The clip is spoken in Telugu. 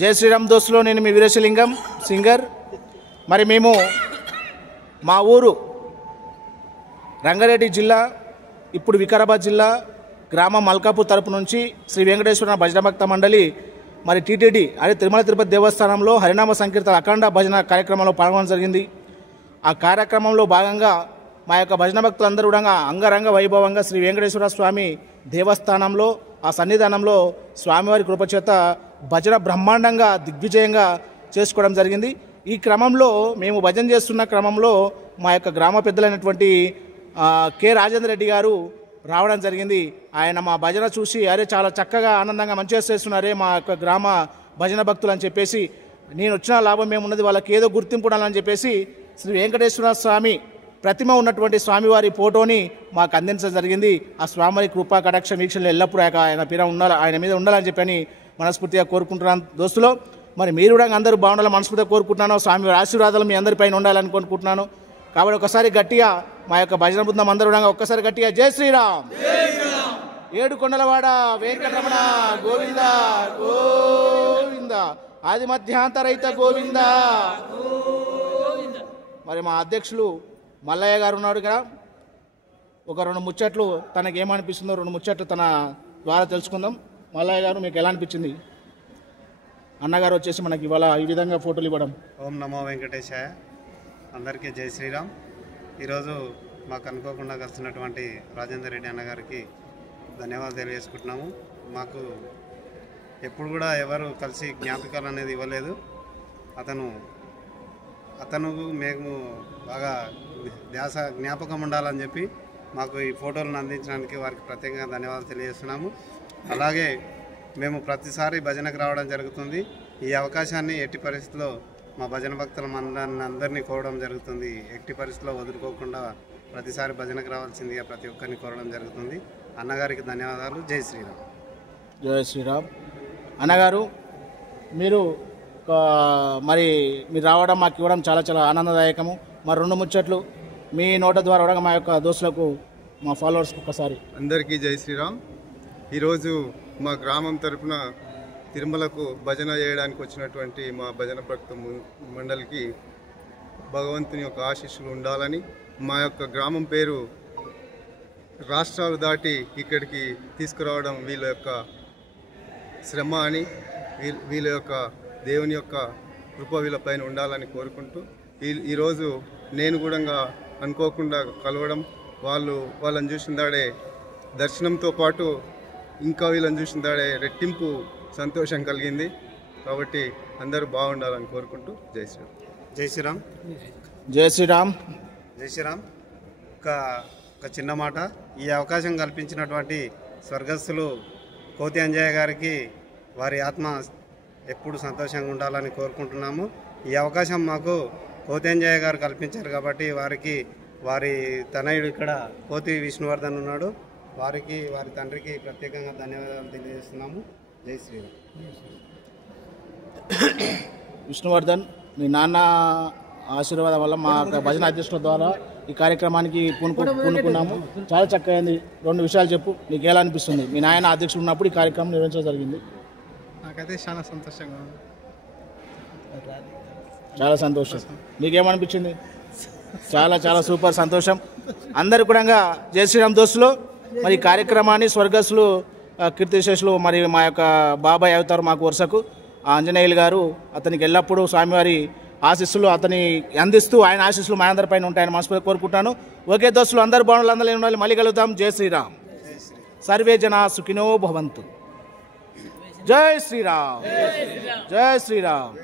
జై శ్రీరామ్ దోస్తులో నేను మీ వీరేశలింగం సింగర్. మరి మేము మా ఊరు రంగారెడ్డి జిల్లా, ఇప్పుడు వికారాబాద్ జిల్లా గ్రామం మల్కాపూర్ తరపు నుంచి శ్రీ వెంకటేశ్వర భజన భక్త మండలి మరి టీటీడీ అదే తిరుమల తిరుపతి దేవస్థానంలో హరినామ సంకీర్తన అఖండ భజన కార్యక్రమంలో పాల్గొనడం జరిగింది. ఆ కార్యక్రమంలో భాగంగా మా యొక్క భజన భక్తులందరూ కూడా అంగరంగ వైభవంగా శ్రీ వెంకటేశ్వర స్వామి దేవస్థానంలో ఆ సన్నిధానంలో స్వామివారి కృపచేత భజన బ్రహ్మాండంగా దిగ్విజయంగా చేసుకోవడం జరిగింది. ఈ క్రమంలో మేము భజన చేస్తున్న క్రమంలో మా యొక్క గ్రామ పెద్దలైనటువంటి కె రాజేంద్ర రెడ్డి గారు రావడం జరిగింది. ఆయన మా భజన చూసి అరే చాలా చక్కగా ఆనందంగా మంచిగా చేస్తున్నారే మా యొక్క గ్రామ భజన భక్తులు అని చెప్పేసి, నేను వచ్చిన లాభం ఏమున్నది వాళ్ళకి ఏదో గుర్తింపు ఉండాలని చెప్పేసి శ్రీ వెంకటేశ్వర స్వామి ప్రతిమ ఉన్నటువంటి స్వామివారి ఫోటోని మాకు అందించడం జరిగింది. ఆ స్వామివారి కృపా కటాక్ష వీక్షణలు ఎల్లప్పుడూ ఆయన మీద ఉండాలని చెప్పని మనస్ఫూర్తిగా కోరుకుంటున్నాను దోస్తులో. మరి మీరు కూడా అందరూ బాగుండాలని మనస్ఫూర్తిగా కోరుకుంటున్నాను. స్వామివారి ఆశీర్వాదాలు మీ అందరిపైన ఉండాలని కోరుకుంటున్నాను. కాబట్టి ఒకసారి గట్టిగా మా యొక్క భజన బృందం అందరూ కూడా ఒక్కసారి గట్టిగా జై శ్రీరామ్, ఏడు కొండలవాడ వెంకటరమణ గోవింద గోవింద, ఆది మధ్యాంతరహిత గోవింద. మరి మా అధ్యక్షులు మల్లయ్య గారు ఉన్నాడు కదా, ఒక రెండు ముచ్చట్లు తనకేమనిపిస్తుందో రెండు ముచ్చట్లు తన ద్వారా తెలుసుకుందాం. మల్లయ్య గారు మీకు ఎలా అనిపించింది? అన్నగారు వచ్చేసి మనకి ఇవాళ ఈ విధంగా ఫోటోలు ఇవ్వడం. ఓం నమో వెంకటేశాయ. అందరికీ జై శ్రీరామ్. ఈరోజు మాకు అనుకోకుండా కలిసినటువంటి రాజేందర్ రెడ్డి అన్నగారికి ధన్యవాదాలు తెలియజేసుకుంటున్నాము. మాకు ఎప్పుడు కూడా ఎవరు కలిసి జ్ఞాపకాలు అనేది ఇవ్వలేదు. అతను మేము బాగా జ్ఞాపకం ఉండాలని చెప్పి మాకు ఈ ఫోటోలను అందించడానికి వారికి ప్రత్యేకంగా ధన్యవాదాలు తెలియజేస్తున్నాము. అలాగే మేము ప్రతిసారి భజనకు రావడం జరుగుతుంది. ఈ అవకాశాన్ని ఎట్టి పరిస్థితుల్లో మా భజన భక్తుల అందరినీ కోరడం జరుగుతుంది. ఎట్టి పరిస్థితుల్లో వదులుకోకుండా ప్రతిసారి భజనకు రావాల్సిందిగా ప్రతి ఒక్కరిని కోరడం జరుగుతుంది. అన్నగారికి ధన్యవాదాలు. జై శ్రీరామ్. జై శ్రీరామ్. అన్నగారు మీరు మీరు రావడం మాకు ఇవ్వడం చాలా చాలా ఆనందదాయకము. మరి రెండు ముచ్చట్లు మీ నోట ద్వారా కూడా మా యొక్క దోస్తులకు మా ఫాలోవర్స్కి ఒకసారి. అందరికీ జై శ్రీరామ్. ఈరోజు మా గ్రామం తరఫున తిరుమలకు భజన చేయడానికి వచ్చినటువంటి మా భజన భక్త మండలికి భగవంతుని యొక్క ఆశీస్సులు ఉండాలని, మా యొక్క గ్రామం పేరు రాష్ట్రాలు దాటి ఇక్కడికి తీసుకురావడం వీళ్ళ యొక్క శ్రమ అని, వీళ్ళ యొక్క దేవుని యొక్క కృప వీళ్ళపైన ఉండాలని కోరుకుంటూ ఈరోజు నేను కూడా అనుకోకుండా కలవడం, వాళ్ళని చూసిందాడే దర్శనంతో పాటు ఇంకా వీళ్ళని చూసిందాడే రెట్టింపు సంతోషం కలిగింది. కాబట్టి అందరూ బాగుండాలని కోరుకుంటూ జై శ్రీరామ్. జై శ్రీరామ్. జై శ్రీరామ్. జై శ్రీరామ్. ఒక చిన్న మాట, ఈ అవకాశం కల్పించినటువంటి స్వర్గస్థులు కోతి అంజయ్య గారికి వారి ఆత్మ ఎప్పుడు సంతోషంగా ఉండాలని కోరుకుంటున్నాము. ఈ అవకాశం మాకు కోతి అంజయ్య గారు కల్పించారు కాబట్టి వారి తనయుడు ఇక్కడ కోతి విష్ణువర్ధన్ ఉన్నాడు, వారి తండ్రికి ప్రత్యేకంగా ధన్యవాదాలు తెలియజేస్తున్నాము. జై శ్రీరామ్. విష్ణువర్ధన్, మీ నాన్న ఆశీర్వాదం వల్ల మా భజన అధ్యక్షుల ద్వారా ఈ కార్యక్రమానికి పూనుకున్నాము. చాలా చక్కగా రెండు విషయాలు చెప్పు, నీకు ఎలా అనిపిస్తుంది? మీ నాయన అధ్యక్షుడు ఉన్నప్పుడు ఈ కార్యక్రమం నిర్వహించడం జరిగింది. నాకైతే చాలా సంతోషంగా ఉంది. చాలా సంతోషం. నీకేమనిపించింది? చాలా చాలా సూపర్ సంతోషం. అందరు కూడా జై శ్రీరామ్ దోస్తులు. మరి ఈ కార్యక్రమాన్ని స్వర్గస్సులు కీర్తిశేషులు మరి మా యొక్క బాబాయ్ అవుతారు మాకు వరుసకు ఆంజనేయులు గారు, అతనికి ఎల్లప్పుడూ స్వామివారి ఆశీస్సులు అతని అందిస్తూ ఆయన ఆశీస్సులు మా అందరిపైన ఉంటాయని మనస్ఫూర్తిగా కోరుకుంటాను. ఓకే దోస్తులు, అందరు బాగుండాలి, అందరూ ఉండాలి. మళ్ళీ కలుగుతాం. జై శ్రీరామ్. సర్వే జనా సుఖినో భవంతు. జై శ్రీరామ్. జై శ్రీరామ్.